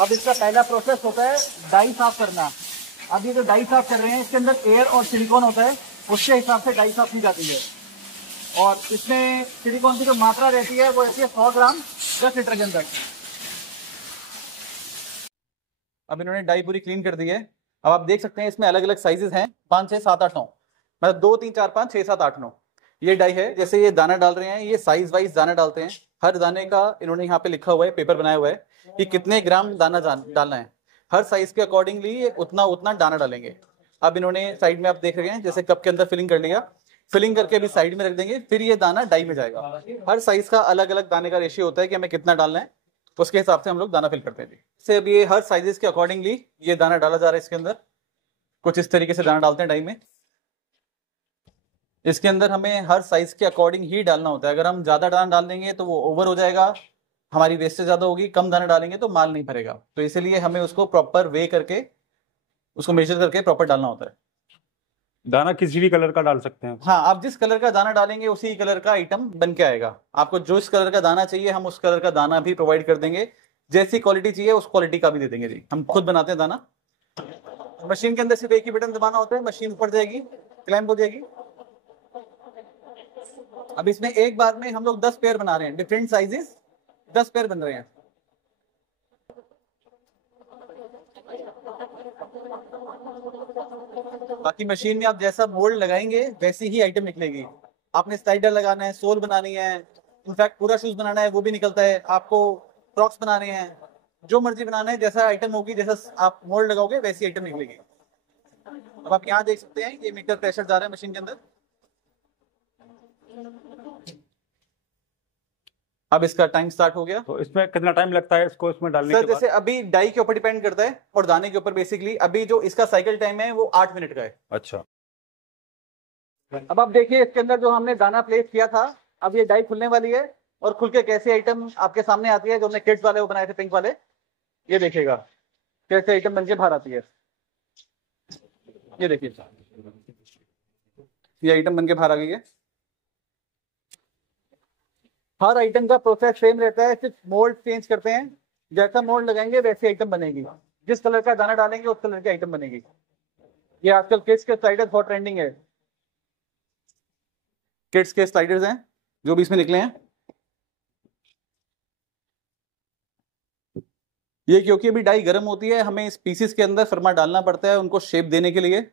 अब इसका पहला प्रोसेस होता है डाई साफ करना। अब ये जो डाई साफ कर रहे हैं इसके अंदर एयर और सिलिकॉन होता है, उसके हिसाब से डाई साफ की जाती है। और इसमें सिलिकॉन की जो मात्रा रहती है वो रहती है 100 ग्राम 10 लीटर के अंदर। अब इन्होंने डाई पूरी क्लीन कर दी है। अब आप देख सकते हैं इसमें अलग अलग साइजेस हैं, 5 6 7 8 9, मतलब 2 3 4 5 6 7 8 9 ये डाई है। जैसे ये दाना डाल रहे हैं, ये साइज वाइज दाना डालते हैं। हर दाने का इन्होंने यहाँ पे लिखा हुआ है, पेपर बनाया हुआ है कि कितने ग्राम दाना डालना है। हर साइज के अकॉर्डिंगली उतना उतना दाना डालेंगे। अब इन्होंने साइड में आप देख रहे हैं जैसे कप के अंदर फिलिंग कर लिया, फिलिंग करके अभी साइड में रख देंगे, फिर ये दाना डाई में जाएगा। हर साइज का अलग अलग दाने का रेशियो होता है कि हमें कितना डालना है, उसके हिसाब से हम लोग दाना फिल करते हैं। से अब ये हर साइजेस के अकॉर्डिंगली ये दाना डाला जा रहा है इसके अंदर। कुछ इस तरीके से दाना डालते हैं डाई में। इसके अंदर हमें हर साइज के अकॉर्डिंग ही डालना होता है। अगर हम ज्यादा दाना डाल देंगे तो वो ओवर हो जाएगा, हमारी वेस्टेज ज्यादा होगी। कम दाना डालेंगे तो माल नहीं भरेगा। तो इसीलिए हमें उसको प्रॉपर वे करके, उसको मेजर करके प्रॉपर डालना होता है। दाना किसी भी कलर का डाल सकते हैं? हाँ, आप जिस कलर का दाना डालेंगे उसी कलर का आइटम बन के आएगा। आपको जो इस कलर का दाना चाहिए हम उस कलर का दाना भी प्रोवाइड कर देंगे। जैसी क्वालिटी चाहिए उस क्वालिटी का भी दे देंगे जी। हम खुद बनाते हैं दाना। मशीन के अंदर सिर्फ एक ही बटन दबाना होता है, मशीन ऊपर जाएगी, क्लैंप हो जाएगी। अब इसमें एक बार में हम लोग 10 पेयर बना रहे हैं, डिफरेंट साइजेस 10 पेयर बन रहे हैं। बाकी मशीन में आप जैसा मोल्ड लगाएंगे वैसी ही आइटम निकलेगी। आपने स्लाइडर लगाना है, सोल बनानी है, इनफैक्ट पूरा शूज बनाना है वो भी निकलता है। आपको क्रॉक्स बनाने हैं, जो मर्जी बनाना है, जैसा आइटम होगी, जैसा आप मोल्ड लगाओगे वैसी आइटम निकलेगी। अब आप यहाँ देख सकते हैं ये मीटर प्रेशर जा रहा है मशीन के अंदर। अब इसका टाइम स्टार्ट हो गया। तो इसमें कितना टाइम लगता है इसको इसमें डालने के बाद? जैसे अभी डाई के ऊपर डिपेंड करता है और दाने के ऊपर। बेसिकली अभी जो इसका साइकिल टाइम है वो 8 मिनट का है। अच्छा। अब आप देखिए इसके अंदर जो हमने दाना प्लेस किया था, अब ये डाई खुलने वाली है और खुल के कैसे आइटम आपके सामने आती है। जो हमने किड्स वाले वो बनाए थे पिंक वाले, ये देखिएगा कैसे आइटम बनके बाहर आती है। ये देखिए ये आइटम बनके बाहर आ गई है। हर आइटम का प्रोसेस सेम रहता है, सिर्फ मोल्ड चेंज करते हैं। जैसा मोल्ड लगाएंगे वैसी आइटम बनेगी। जिस कलर का दाना डालेंगे उस कलर की आइटम बनेगी। ये आजकल किड्स के स्लाइडर्स बहुत ट्रेंडिंग है। किड्स के स्लाइडर्स हैं जो भी इसमें निकले हैं। ये क्योंकि अभी डाई गर्म होती है, हमें इस पीसेस के अंदर फरमा डालना पड़ता है उनको शेप देने के लिए।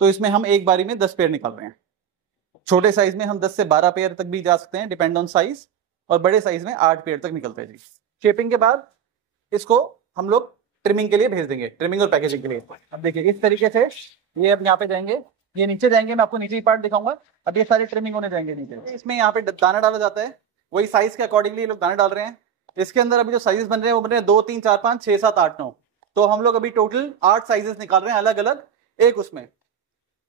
तो इसमें हम एक बारी में 10 पेयर निकाल रहे हैं। छोटे साइज में हम 10 से 12 पेयर तक भी जा सकते हैं, डिपेंड ऑन साइज। और बड़े साइज में 8 पेयर तक निकलते हैं जी। शेपिंग के बाद इसको हम लोग ट्रिमिंग के लिए भेज देंगे, ट्रिमिंग और पैकेजिंग के लिए। अब देखिए इस तरीके से ये अब यहाँ पे जाएंगे, ये नीचे जाएंगे। मैं आपको नीचे ही पार्ट दिखाऊंगा। अब ये सारे ट्रिमिंग होने जाएंगे नीचे। इसमें यहाँ पे दाना डाला जाता है, वही साइज के अकॉर्डिंगली लोग दाना डाल रहे हैं। इसके अंदर अभी जो साइजेस बन रहे हैं वो बन रहे हैं 2 3 4 5 6 7 8 9। तो हम लोग अभी टोटल 8 साइजेस निकाल रहे हैं अलग अलग एक उसमें।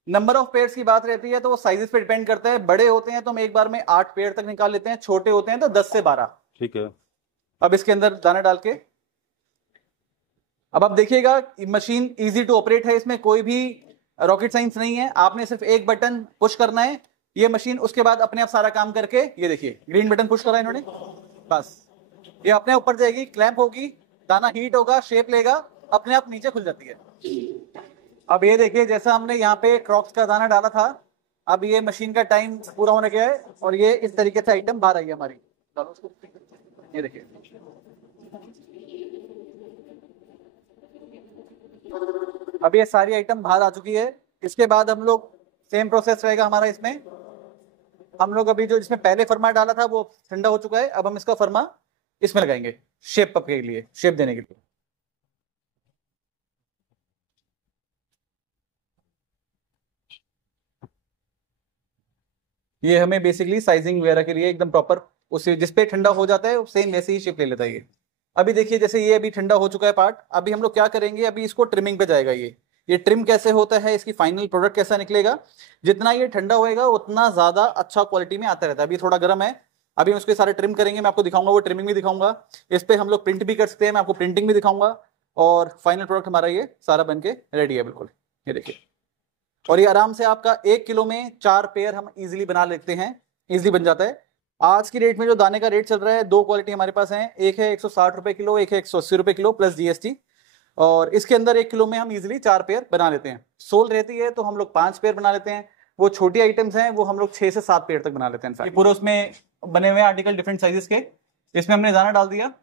नंबर ऑफ पेयर्स की बात रहती है तो वो साइजेस पे डिपेंड करता है। बड़े होते हैं तो हम एक बार में 8 पेयर तक निकाल लेते हैं, छोटे होते हैं तो 10 से 12। ठीक है। अब इसके अंदर दाना डाल के अब आप देखिएगा मशीन इजी टू ऑपरेट है, इसमें कोई भी रॉकेट साइंस नहीं है। आपने सिर्फ एक बटन पुश करना है, ये मशीन उसके बाद अपने आप सारा काम करके, ये देखिए ग्रीन बटन पुश करा इन्होंने, बस ये अपने ऊपर जाएगी, क्लैंप होगी, दाना हीट होगा, शेप लेगा, अपने आप नीचे खुल जाती है। अब ये देखिए जैसा हमने यहाँ पे क्रॉक्स का दाना डाला था, अब ये मशीन का टाइम पूरा होने गया है और ये इस तरीके से आइटम बाहर आई है हमारी। ये देखिए अब ये सारी आइटम बाहर आ चुकी है। इसके बाद हम लोग सेम प्रोसेस रहेगा हमारा इसमें। हम लोग अभी जो इसमें पहले फरमा डाला था वो ठंडा हो चुका है। अब हम इसका फरमा इसमें लगाएंगे शेप अप के लिए, शेप देने के लिए। ये हमें बेसिकली साइजिंग वगैरह के लिए एकदम प्रॉपर उसे जिस पे ठंडा हो जाता है सेम वैसे ही शेप ले लेता है ये। अभी देखिए जैसे ये अभी ठंडा हो चुका है पार्ट। अभी हम लोग क्या करेंगे, अभी इसको ट्रिमिंग पे जाएगा। ये ट्रिम कैसे होता है, इसकी फाइनल प्रोडक्ट कैसा निकलेगा, जितना ये ठंडा होएगा उतना ज्यादा अच्छा क्वालिटी में आता रहता है। अभी थोड़ा गर्म है, अभी हम उसके सारे ट्रिम करेंगे, मैं आपको दिखाऊंगा, वो ट्रिमिंग भी दिखाऊंगा। इस पे हम लोग प्रिंट भी कर सकते हैं, मैं आपको प्रिंटिंग भी दिखाऊंगा। और फाइनल प्रोडक्ट हमारा ये सारा बन के रेडी है बिल्कुल, ये देखिए। और ये आराम से आपका 1 किलो में 4 पेयर हम इजीली बना लेते हैं, इजीली बन जाता है। आज की रेट में जो दाने का रेट चल रहा है, दो क्वालिटी हमारे पास है, एक है 160 रुपए किलो, एक है 180 रुपए किलो प्लस जीएसटी। और इसके अंदर 1 किलो में हम इजीली 4 पेयर बना लेते हैं। सोल रहती है तो हम लोग 5 पेयर बना लेते हैं। वो छोटी आइटम्स हैं वो हम लोग 6 से 7 पेयर तक बना लेते हैं। ये पूरा उसमें बने हुए आर्टिकल डिफरेंट साइजेस के। इसमें हमने दाना डाल दिया।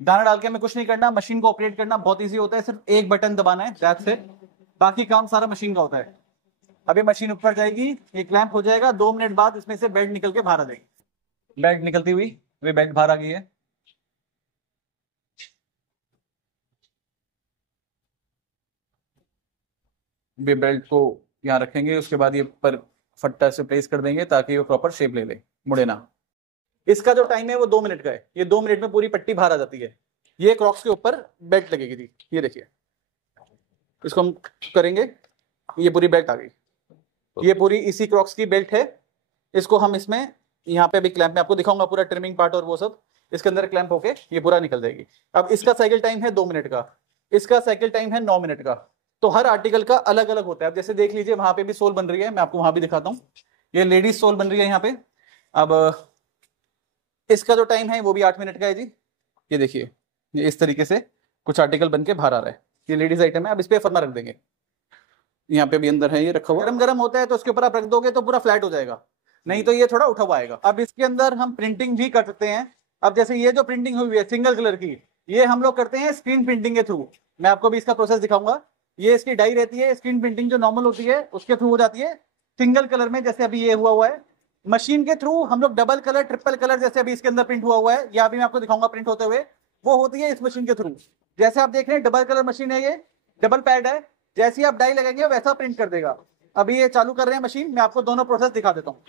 दाना डाल के हमें कुछ नहीं करना, मशीन को ऑपरेट करना बहुत ईजी होता है, सिर्फ एक बटन दबाना है, दैट्स इट। बाकी काम सारा मशीन का होता है। अभी मशीन ऊपर जाएगी, ये क्लैंप हो जाएगा, 2 मिनट बाद इसमें से बेल्ट निकल के बाहर आ जाएगी। बेल्ट निकलती हुई वे बेल्ट बाहर आ गई है। वे बेल्ट को यहाँ रखेंगे, उसके बाद ये पर फट्टा से प्लेस कर देंगे ताकि वो प्रॉपर शेप ले ले, मुड़े ना। इसका जो टाइम है वो 2 मिनट का है। ये 2 मिनट में पूरी पट्टी बाहर आ जाती है। ये क्रॉक्स के ऊपर बेल्ट लगेगी थी, ये देखिए। इसको हम करेंगे, ये पूरी बेल्ट आ गई। ये पूरी इसी क्रॉक्स की बेल्ट है। इसको हम इसमें यहाँ पे भी क्लैंप में आपको दिखाऊंगा पूरा ट्रिमिंग पार्ट और वो सब इसके अंदर क्लैंप होके ये पूरा निकल जाएगी। अब इसका साइकिल टाइम है 2 मिनट का, इसका साइकिल टाइम है 9 मिनट का। तो हर आर्टिकल का अलग अलग होता है। अब जैसे देख लीजिए वहां पे भी सोल बन रही है, मैं आपको वहां भी दिखाता हूँ। ये लेडीज सोल बन रही है यहाँ पे। अब इसका जो टाइम है वो भी 8 मिनट का है जी। ये देखिए, ये इस तरीके से कुछ आर्टिकल बन के बाहर आ रहा है। ये लेडीज आइटम है। अब इस पे फर्मा रख देंगे, यहाँ पे भी अंदर है ये रखा हुआ। गरम गरम होता है तो उसके ऊपर आप रख दोगे तो पूरा फ्लैट हो जाएगा, नहीं तो ये थोड़ा उठा हुआ आएगा। अब इसके अंदर हम प्रिंटिंग भी कर सकते हैं। अब जैसे ये जो प्रिंटिंग हुई है सिंगल कलर की, ये हम लोग करते हैं स्क्रीन प्रिंटिंग के थ्रू। मैं आपको भी इसका प्रोसेस दिखाऊंगा। ये इसकी डाई रहती है, स्क्रीन प्रिंटिंग जो नॉर्मल होती है उसके थ्रू हो जाती है सिंगल कलर में, जैसे अभी ये हुआ है। मशीन के थ्रू हम लोग डबल कलर, ट्रिपल कलर, जैसे अभी इसके अंदर प्रिंट हुआ है, या अभी मैं आपको दिखाऊंगा प्रिंट होते हुए, वो होती है इस मशीन के थ्रू। जैसे आप देख रहे हैं डबल कलर मशीन है, ये डबल पैड है। जैसे ही आप डाई लगाएंगे वैसा प्रिंट कर देगा। अभी ये चालू कर रहे हैं मशीन, मैं आपको दोनों प्रोसेस दिखा देता हूँ।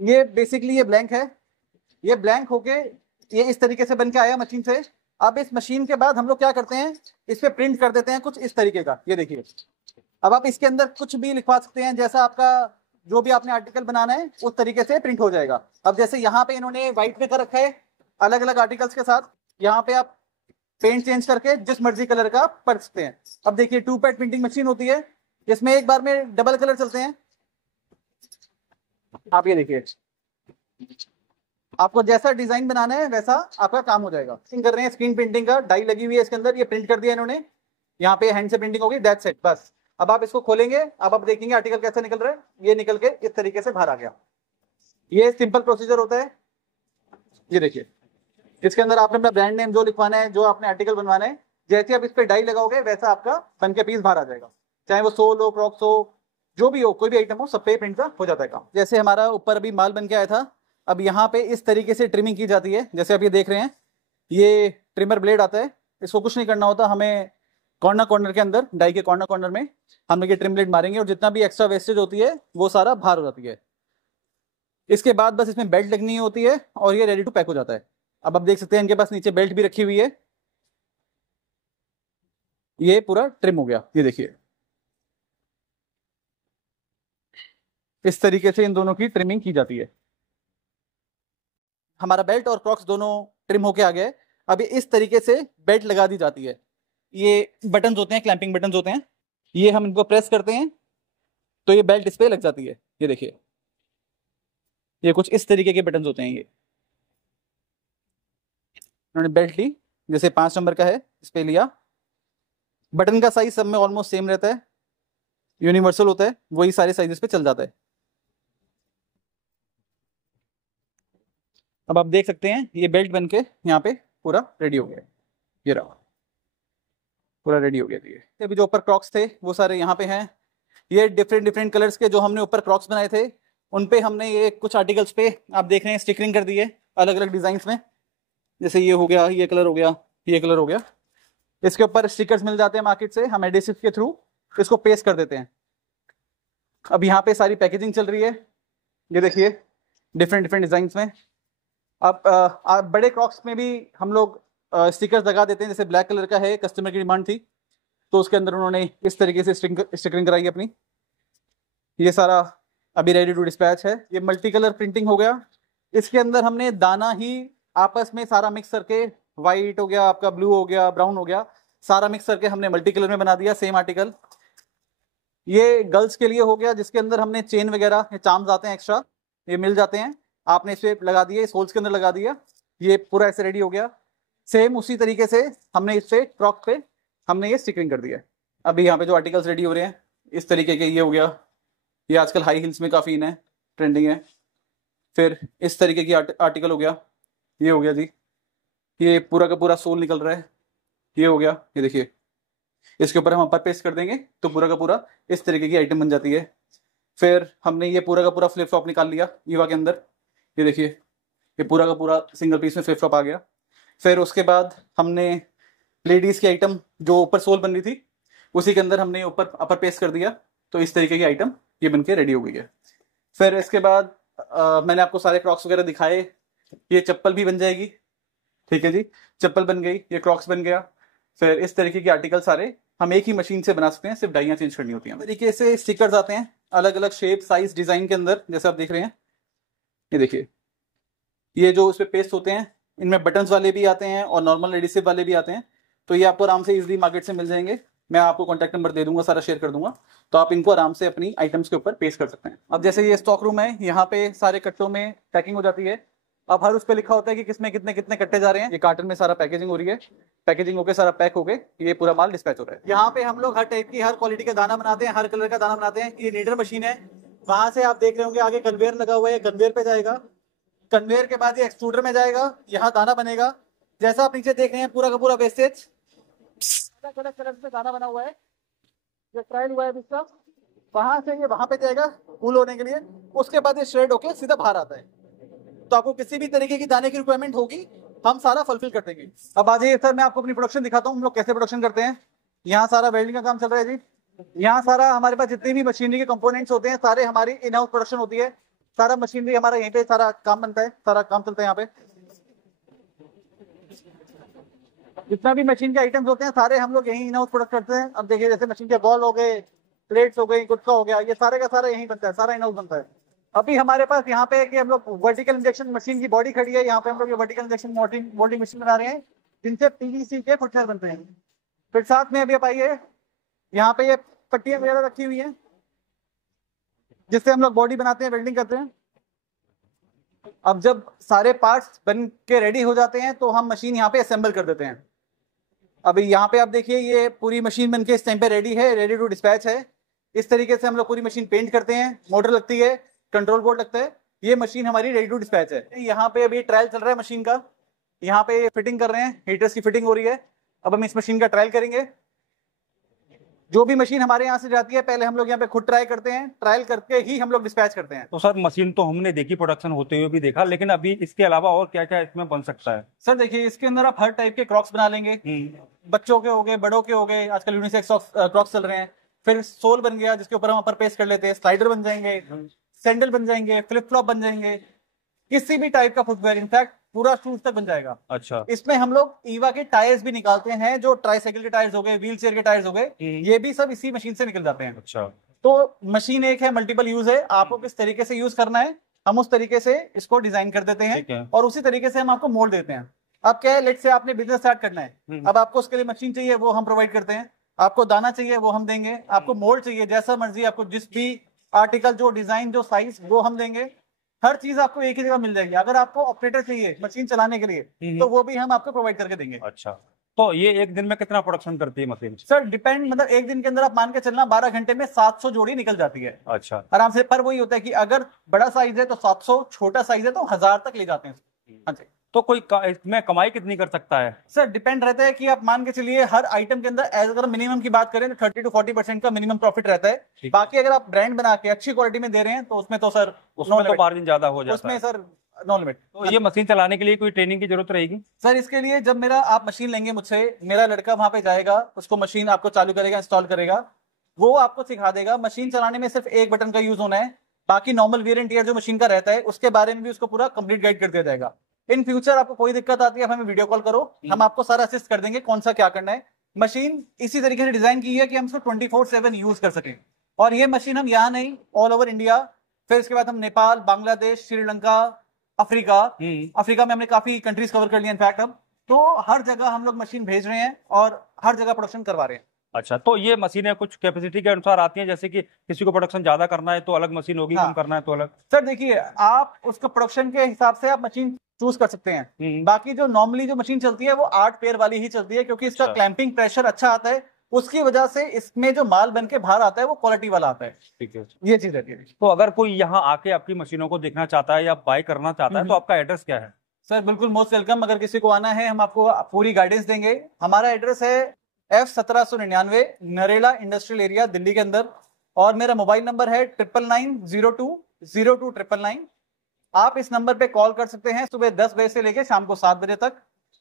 ये बेसिकली ये ब्लैंक है। ये ब्लैंक होके ये इस तरीके से बन के आया मशीन से। अब इस मशीन के बाद हम लोग क्या करते हैं, इस पे प्रिंट कर देते हैं कुछ इस तरीके का। ये देखिए, अब आप इसके अंदर कुछ भी लिखवा सकते हैं, जैसा आपका जो भी आपने आर्टिकल बनाना है उस तरीके से प्रिंट हो जाएगा। अब जैसे यहाँ पे इन्होंने व्हाइट में कर रखा है अलग अलग आर्टिकल्स के साथ, यहाँ पे आप पेंट चेंज करके जिस मर्जी कलर का कर सकते हैं। अब देखिए 2 पैड प्रिंटिंग मशीन होती है, इसमें एक बार में डबल कलर चलते हैं। आप ये देखिए, आपको जैसा डिजाइन बनाना है वैसा आपका काम हो जाएगा। कर रहे हैं स्क्रीन प्रिंटिंग का, डाई लगी हुई है इसके अंदर, ये प्रिंट कर दिया इन्होंने। यहाँ पे हैंड से प्रिंटिंग होगी, दैट्स इट, बस। अब आप इसको खोलेंगे, अब आप देखेंगे आर्टिकल कैसे निकल रहा है। ये निकल के इस तरीके से बाहर आ गया। ये सिंपल प्रोसीजर होता है। ये देखिए, इसके अंदर आपने अपना ब्रांड नेम जो लिखवाना है, जो आपने आर्टिकल बनवाना है, जैसे आप इस पे डाई लगाओगे वैसा आपका बन के पीस बाहर आ जाएगा। चाहे वो सोल हो, क्रॉक्स हो, जो भी हो, कोई भी आइटम हो, सब पे प्रिंट का हो जाता है काम। जैसे हमारा ऊपर अभी माल बन के आया था, अब यहाँ पे इस तरीके से ट्रिमिंग की जाती है। जैसे आप ये देख रहे हैं, ये ट्रिमर ब्लेड आता है, इसको कुछ नहीं करना होता हमें। कॉर्नर कॉर्नर के अंदर, डाई के कॉर्नर कॉर्नर में हम लोग ये ट्रिम ब्लेड मारेंगे और जितना भी एक्स्ट्रा वेस्टेज होती है वो सारा बाहर हो जाती है। इसके बाद बस इसमें बेल्ट लगनी होती है और ये रेडी टू पैक हो जाता है। अब आप देख सकते हैं इनके पास नीचे बेल्ट भी रखी हुई है। ये पूरा ट्रिम हो गया, ये देखिए। इस तरीके से इन दोनों की ट्रिमिंग की जाती है। हमारा बेल्ट और क्रॉक्स दोनों ट्रिम होके आ गए। अब इस तरीके से बेल्ट लगा दी जाती है। ये बटन्स होते हैं, क्लैंपिंग बटन्स होते हैं, ये हम इनको प्रेस करते हैं तो ये बेल्ट इस पे लग जाती है। ये देखिए, ये कुछ इस तरीके के बटन्स होते हैं। ये उन्होंने बेल्ट ली, जैसे 5 नंबर का है, इस पे लिया। बटन का साइज सब में ऑलमोस्ट सेम रहता है, यूनिवर्सल होता है, वही सारे साइजेस पे चल जाता है। अब आप देख सकते हैं ये बेल्ट बन के यहाँ पे पूरा रेडी हो गया। ये रहा, पूरा रेडी हो गया। ये अभी जो ऊपर क्रॉक्स थे वो सारे यहाँ पे हैं। ये डिफरेंट डिफरेंट कलर्स के जो हमने ऊपर क्रॉक्स बनाए थे, उन पे हमने ये कुछ आर्टिकल्स पे आप देख रहे हैं स्टिकरिंग कर दी है अलग अलग डिजाइन में। जैसे ये हो गया, ये कलर हो गया, ये कलर हो गया। इसके ऊपर स्टिकर्स मिल जाते हैं मार्केट से, हम एडिसिव के थ्रू इसको पेस्ट कर देते हैं। अब यहाँ पे सारी पैकेजिंग चल रही है, ये देखिए डिफरेंट डिफरेंट डिजाइन में। अब बड़े क्रॉक्स में भी हम लोग स्टिकर्स लगा देते हैं। जैसे ब्लैक कलर का है, कस्टमर की डिमांड थी तो उसके अंदर उन्होंने इस तरीके से स्टिकरिंग कराई अपनी। ये सारा अभी रेडी टू डिस्पैच है। ये मल्टी कलर प्रिंटिंग हो गया। इसके अंदर हमने दाना ही आपस में सारा मिक्स करके, व्हाइट हो गया आपका, ब्लू हो गया, ब्राउन हो गया, सारा मिक्स करके हमने मल्टी कलर में बना दिया सेम आर्टिकल। ये गर्ल्स के लिए हो गया, जिसके अंदर हमने चेन वगैरह, ये चार्म्स आते हैं एक्स्ट्रा, ये मिल जाते हैं, आपने इस पे लगा दिए, सोल्स के अंदर लगा दिया, ये पूरा ऐसे रेडी हो गया। सेम उसी तरीके से हमने इस पे क्रॉक पे हमने ये स्टिकरिंग कर दिया है। अभी यहाँ पे जो आर्टिकल्स रेडी हो रहे हैं इस तरीके के, ये हो गया, ये आजकल हाई हील्स में काफ़ी इन है, ट्रेंडिंग है। फिर इस तरीके की आर्टिकल हो गया, ये हो गया जी, ये पूरा का पूरा सोल निकल रहा है, ये हो गया, ये देखिए, इसके ऊपर हम अपर पेस्ट कर देंगे तो पूरा का पूरा इस तरीके की आइटम बन जाती है। फिर हमने ये पूरा का पूरा फ्लिप फ्लॉप निकाल लिया ईवा के अंदर, ये देखिए, ये पूरा का पूरा सिंगल पीस में फ्लिप फ्लॉप आ गया। फिर उसके बाद हमने लेडीज़ की आइटम जो ऊपर सोल बन रही थी उसी के अंदर हमने ऊपर अपर पेस्ट कर दिया, तो इस तरीके की आइटम ये बनके रेडी हो गई है। फिर इसके बाद मैंने आपको सारे क्रॉक्स वगैरह दिखाए, ये चप्पल भी बन जाएगी, ठीक है जी, चप्पल बन गई, ये क्रॉक्स बन गया। फिर इस तरीके के आर्टिकल सारे हम एक ही मशीन से बना सकते हैं, सिर्फ डाइयाँ चेंज करनी होती हैं। तरीके से स्टिकर्स आते हैं अलग अलग शेप, साइज, डिजाइन के अंदर, जैसे आप देख रहे हैं, ये देखिए, ये जो इस पे पेस्ट होते हैं इनमें बटन्स वाले भी आते हैं और नॉर्मल एडिसिव वाले भी आते हैं, तो ये आपको आराम से इजीली मार्केट से मिल जाएंगे। मैं आपको कॉन्टैक्ट नंबर दे दूंगा, सारा शेयर कर दूंगा, तो आप इनको आराम से अपनी आइटम्स के ऊपर पेस्ट कर सकते हैं। अब जैसे ये स्टॉक रूम है, यहाँ पे सारे कट्टों में पैकिंग हो जाती है। अब हर उस पर लिखा होता है कि किसमें कितने कितने कट्टे जा रहे हैं। ये कार्टन में सारा पैकेजिंग हो रही है, पैकेजिंग होकर सारा पैक हो गए, ये पूरा माल डिस्पैच हो रहा है। यहाँ पे हम लोग हर टाइप की, हर क्वालिटी का दाना बनाते हैं, हर कलर का दाना बनाते हैं। ये नीडर मशीन है, वहां से आप देख रहे होंगे आगे कन्वेयर लगा हुआ है, कन्वेयर पे जाएगा, कन्वेयर के बाद ये एक्सट्रूडर में जाएगा, यहाँ दाना बनेगा। जैसा आप नीचे देख रहे हैं पूरा का पूरा वेस्टेज अलग अलग कलर में दाना बना हुआ है, जो ट्रायल हुआ है इसका, वहां से ये वहां पे जाएगा कूल होने के लिए, उसके बाद ये श्रेड होके सीधा बाहर आता है। तो आपको किसी भी तरीके की दाने की रिक्वायरमेंट होगी हम सारा फुलफिल कर देंगे। अब आ जाइए सर, मैं आपको अपनी प्रोडक्शन दिखाता हूँ हम लोग कैसे प्रोडक्शन करते हैं। यहाँ सारा वेल्डिंग का काम चल रहा है जी, यहाँ सारा हमारे पास जितनी भी मशीनरी के कंपोनेंट्स होते हैं सारे हमारी इन हाउस प्रोडक्शन होती है, सारा मशीनरी हमारा यहीं पे सारा काम बनता है, सारा काम चलता है यहाँ पे। जितना भी मशीन के आइटम्स होते हैं सारे हम लोग यहीं इन हाउस प्रोडक्ट करते हैं। अब देखिए जैसे मशीन के बॉल हो गए, प्लेट्स हो गई, गुटका हो गया, ये सारे का सारा यहीं बनता है, सारा इन हाउस बनता है। अभी हमारे पास यहाँ पे कि हम लोग वर्टिकल इंजेक्शन मशीन की बॉडी खड़ी है, यहाँ पे हम लोग ये वर्टिकल इंजेक्शन मोल्डिंग मशीन बना रहे हैं, जिनसे पीवीसी के फुटवेयर बनते हैं। फिर साथ में अभी आप आइए, यहाँ पे ये पट्टियां वगैरह रखी हुई हैं जिससे हम लोग बॉडी बनाते हैं, वेल्डिंग करते हैं। अब जब सारे पार्ट्स बन के रेडी हो जाते हैं तो हम मशीन यहाँ पे असेंबल कर देते हैं। अभी यहाँ पे आप देखिए ये पूरी मशीन बनके इस टाइम पे रेडी है, रेडी टू डिस्पैच है। इस तरीके से हम लोग पूरी मशीन पेंट करते हैं, मोटर लगती है, कंट्रोल बोर्ड लगता है, ये मशीन हमारी रेडी टू डिस्पैच है। यहाँ पे अभी ट्रायल चल रहा है मशीन का, यहाँ पे फिटिंग कर रहे हैं, हीटर्स की फिटिंग हो रही है। अब हम इस मशीन का ट्रायल करेंगे। जो भी मशीन हमारे यहाँ से जाती है पहले हम लोग यहाँ पे खुद ट्राई करते हैं, ट्रायल करके ही हम लोग डिस्पैच करते हैं। तो सर मशीन तो हमने देखी प्रोडक्शन होते हुए भी देखा, लेकिन अभी इसके अलावा और क्या क्या इसमें बन सकता है? सर देखिए इसके अंदर आप हर टाइप के क्रॉक्स बना लेंगे, बच्चों के हो गए, बड़ों के हो गए, आजकल यूनिसेक्स क्रॉक्स चल रहे हैं। फिर सोल बन गया जिसके ऊपर हम अपर पेस्ट कर लेते हैं, स्लाइडर बन जाएंगे, सैंडल बन जाएंगे, फ्लिप फ्लॉप बन जाएंगे, किसी भी टाइप का फुटवेयर, इनफैक्ट पूरा शूज तक बन जाएगा। अच्छा, इसमें हम लोग ईवा के टायर्स भी निकालते हैं, जो ट्राईसाइकिल के टायर्स हो गए, व्हील चेयर के टायर्स हो गए, ये भी सब इसी मशीन से निकल जाते हैं। अच्छा, तो मशीन एक है, मल्टीपल यूज है, आपको किस तरीके से यूज करना है हम उस तरीके से इसको डिजाइन कर देते हैं और उसी तरीके से हम आपको मोड़ देते हैं। अब क्या है, लेट से आपने बिजनेस स्टार्ट करना है, अब आपको उसके लिए मशीन चाहिए वो हम प्रोवाइड करते हैं, आपको दाना चाहिए वो हम देंगे, आपको मोल्ड चाहिए जैसा मर्जी, आपको जिस भी आर्टिकल, जो डिजाइन, जो साइज, वो हम देंगे। हर चीज आपको एक ही जगह मिल जाएगी। अगर आपको ऑपरेटर चाहिए मशीन चलाने के लिए तो वो भी हम आपको प्रोवाइड करके देंगे। अच्छा, तो ये एक दिन में कितना प्रोडक्शन करती है मशीन? सर डिपेंड, मतलब एक दिन के अंदर आप मान के चलना 12 घंटे में 700 जोड़ी निकल जाती है। अच्छा, आराम से। पर वही होता है कि अगर बड़ा साइज है तो 700, छोटा साइज है तो 1000 तक ले जाते हैं। हाँ जी। तो कोई इसमें कमाई कितनी कर सकता है? सर डिपेंड रहता है कि आप मान के चलिए हर आइटम के अंदर अगर मिनिमम की बात करें तो 30 to 40% का मिनिमम प्रॉफिट रहता है। बाकी अगर आप ब्रांड बना के अच्छी क्वालिटी में दे रहे हैं तो उसमें तो सर उसमें तो मार्जिन ज्यादा हो जाता है। उसमें सर नो लिमिट। तो ये मशीन चलाने के लिए कोई ट्रेनिंग की जरूरत रहेगी? सर इसके लिए जब आप मशीन लेंगे मुझसे, मेरा लड़का वहां पे जाएगा, उसको मशीन आपको चालू करेगा, इंस्टॉल करेगा, वो आपको सिखा देगा। मशीन चलाने में सिर्फ एक बटन का यूज होना है, बाकी नॉर्मल वेयर एंड टियर जो मशीन का रहता है उसके बारे में भी उसको पूरा कंप्लीट गाइड कर दिया जाएगा। इन फ्यूचर आपको कोई दिक्कत आती है, हमें वीडियो कॉल करो, हम आपको सारा असिस्ट कर देंगे कौन सा क्या करना है। मशीन इसी तरीके से डिजाइन की है कि हम इसको 24/7 यूज कर सकें। और ये मशीन हम यहाँ नहीं, ऑल ओवर इंडिया, फिर इसके बाद हम नेपाल, बांग्लादेश, श्रीलंका, अफ्रीका में हमने काफी कंट्रीज कवर कर लिया इनफैक्ट अब, तो हर जगह हम लोग मशीन भेज रहे हैं और हर जगह प्रोडक्शन करवा रहे हैं। अच्छा, तो ये मशीनें कुछ कैपेसिटी के अनुसार आती हैं, जैसे कि किसी को प्रोडक्शन ज्यादा करना है तो अलग मशीन होगी, कम करना है तो अलग? सर देखिए, आप उसको प्रोडक्शन के हिसाब से आप मशीन चूज कर सकते हैं। बाकी जो नॉर्मली जो मशीन चलती है वो 8 पेयर वाली ही चलती है, क्योंकि इसका क्लैंपिंग प्रेशर अच्छा आता है, उसकी वजह से इसमें जो माल बन के बाहर आता है वो क्वालिटी वाला आता है। ठीक है, ये चीज है। तो अगर कोई यहाँ आके आपकी मशीनों को देखना चाहता है या बाय करना चाहता है तो आपका एड्रेस क्या है? सर बिल्कुल मोस्ट वेलकम, अगर किसी को आना है हम आपको पूरी गाइडेंस देंगे। हमारा एड्रेस है F1799 Narela industrial area, Delhi के अंदर, और मेरा मोबाइल नंबर है 9990202999। आप इस नंबर पे कॉल कर सकते हैं सुबह 10 बजे से लेकर शाम को 7 बजे तक।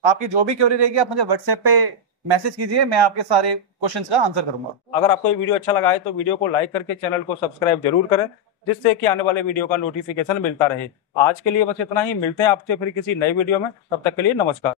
आपकी जो भी क्वेरी रहेगी आप मुझे व्हाट्सएप पे मैसेज कीजिए, मैं आपके सारे क्वेश्चंस का आंसर करूंगा। अगर आपको ये वीडियो अच्छा लगा है तो वीडियो को लाइक करके चैनल को सब्सक्राइब जरूर करें, जिससे कि आने वाले वीडियो का नोटिफिकेशन मिलता रहे। आज के लिए बस इतना ही, मिलते हैं आपसे फिर किसी नई वीडियो में, तब तक के लिए नमस्कार।